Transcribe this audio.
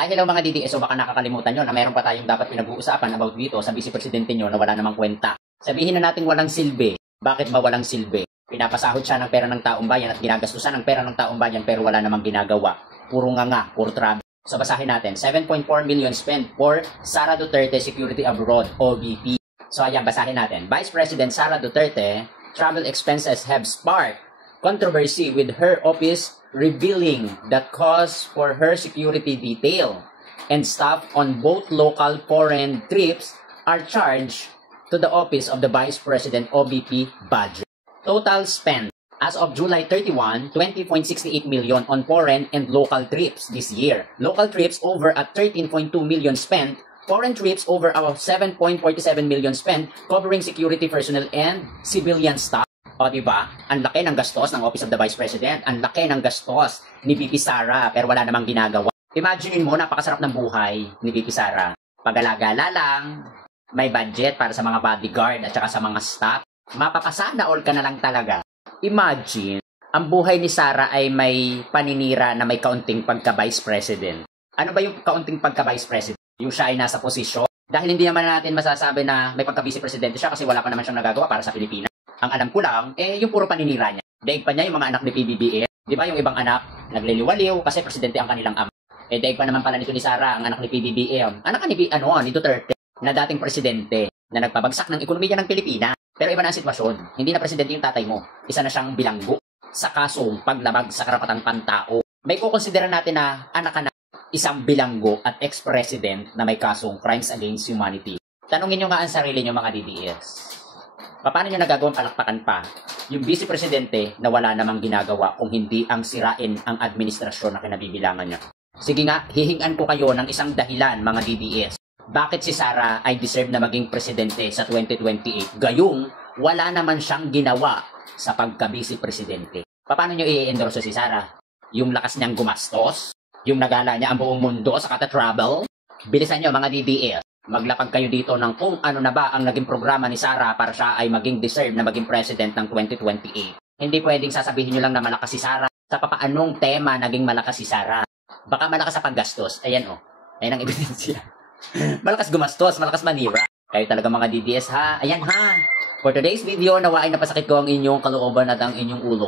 Hi, hello mga DDS. So baka nakakalimutan nyo na meron pa tayong dapat pinag-uusapan about dito sa Vice Presidente nyo na wala namang kwenta. Sabihin na natin walang silbi. Bakit ba walang silbi? Pinapasahod siya ng pera ng taong bayan at ginagastusan ng pera ng taong bayan pero wala namang ginagawa. Puro nga, puro travel. So basahin natin, 7.4 million spent for Sara Duterte Security Abroad, OBP. So ayan, basahin natin. Vice President Sara Duterte, travel expenses have sparked controversy with her office revealing that costs for her security detail and staff on both local foreign trips are charged to the office of the Vice President OBP budget. Total spent as of July 31, 20.68 million on foreign and local trips this year. Local trips over at 13.2 million spent. Foreign trips over 7.47 million spent covering security personnel and civilian staff. O diba? Ang laki ng gastos ng Office of the Vice President. Ang laki ng gastos ni VP Sara pero wala namang ginagawa. Imagine mo, napakasarap ng buhay ni VP Sara. Pag-alagala lang, may budget para sa mga bodyguard at saka sa mga staff. Mapapasana all ka na lang talaga. Imagine, ang buhay ni Sara ay may paninira na may kaunting pagka-Vice President. Ano ba yung kaunting pagka-Vice President? Yung siya ay nasa posisyon. Dahil hindi naman natin masasabi na may pagka-Vice Presidente siya kasi wala pa naman siyang nagagawa para sa Pilipinas. Ang alam ko lang, yung puro paninira niya. Daig pa niya yung mga anak ni PBBM. Di ba yung ibang anak, nagliliwaliw kasi presidente ang kanilang ama. Daig pa naman pala nito ni Sara, ang anak ni PBBM. Anak ni Duterte, na dating presidente, na nagpabagsak ng ekonomiya ng Pilipinas. Pero iba na ang sitwasyon. Hindi na presidente yung tatay mo. Isa na siyang bilanggo sa kasong paglabag sa karapatang pantao. May kukonsidera natin na anak-anak, isang bilanggo at ex-president na may kasong crimes against humanity. Tanungin nyo nga ang sarili nyo mga DDS. Paano nyo nagagawang palakpakan pa yung Vice Presidente na wala namang ginagawa kung hindi ang sirain ang administrasyon na kinabibilangan niya? Sige nga, hihingan ko kayo ng isang dahilan mga DDS. Bakit si Sara ay deserve na maging presidente sa 2028? Gayong wala naman siyang ginawa sa pagka-Vice Presidente. Paano nyo i-endorse si Sara? Yung lakas niyang gumastos? Yung nagala niya ang buong mundo sa kata-travel? Bilisan nyo mga DDS. Maglapag kayo dito ng kung ano na ba ang naging programa ni Sara para siya ay maging deserve na maging president ng 2028. Hindi pwedeng sasabihin nyo lang na malakas si Sara. Sa papaanong tema naging malakas si Sara? Baka malakas sa paggastos. Ayan o. Ayan ang ebidensya. Malakas gumastos, malakas manira. Kayo talaga mga DDS ha. Ayan ha. For today's video, nawa ay napasakit ko ang inyong kalooban at ang inyong ulo.